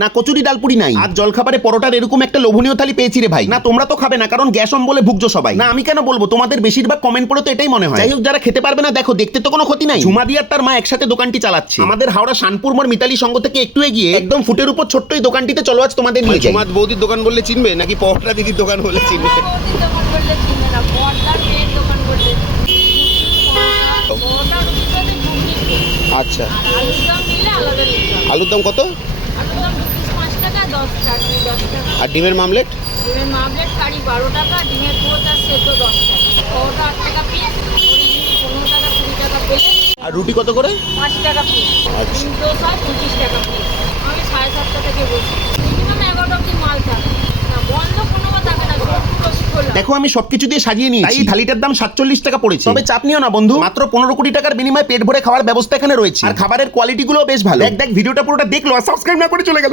না কচুরি ডালপুরি নাই। আজ জলখাবারে পরোটার এরকম একটা লোভনীয় থালি পেয়েছি রে ভাই। না তোমরা তো খাবে না, কারণ গ্যাস অম্বলে ভুগছো সবাই। না আমি কেন বলবো, তোমাদের বেশিরভাগ কমেন্ট পড়ে তো এটাই মনে হয়। যাই হোক, যারা খেতে পারবে না দেখো, দেখতে তো কোনো ক্ষতি নাই। ঝুমা দি আর তার মা একসাথে দোকানটি চালাচ্ছে আমাদের হাওড়া শানপুর মোড় মিতালি সংঘ থেকে একটু এগিয়ে একদম ফুটের উপর ছোট্ট এই দোকানটিতে। চলো আজ তোমাদের নিয়ে যাই। ঝুমাদ বৌদির দোকান বললে চিনবে নাকি পরোটা দিদির দোকান বললে চিনবে? আচ্ছা, আলুর দাম কত? আর ডিমের মামলেট? ডিমের মামলেট কারি 12 টাকা, ডিমের পোচ আর সেদ্ধ 10 টাকা, পরোটা 8 টাকা পিস, 15 টাকা 20 টাকা প্লেট। আর রুটি কত করে? 5 টাকা পিস। আচ্ছা। ডিম দোসা 25 টাকা পিস। আমি 7:30 থেকে বসি, মিনিমাম 11টা অবধি মাল থাকে না, বন্ধ কোনো থাকে না, সবগুলো খোলা। দেখো আমি সবকিছু দিয়ে সাজিয়ে নিয়েছি, তাই থালিটার দাম 47 টাকা পড়েছে। তবে চাপ নিও না বন্ধু, মাত্র 15 কোটি টাকার বিনিময়ে পেট ভরে খাওয়ার ব্যবস্থা এখানে রয়েছে। আর খাবারের কোয়ালিটি গুলো বেশ ভালো। দেখ ভিডিওটা পুরোটা দেখলো আর সাবস্ক্রাইব না করে চলে গেল।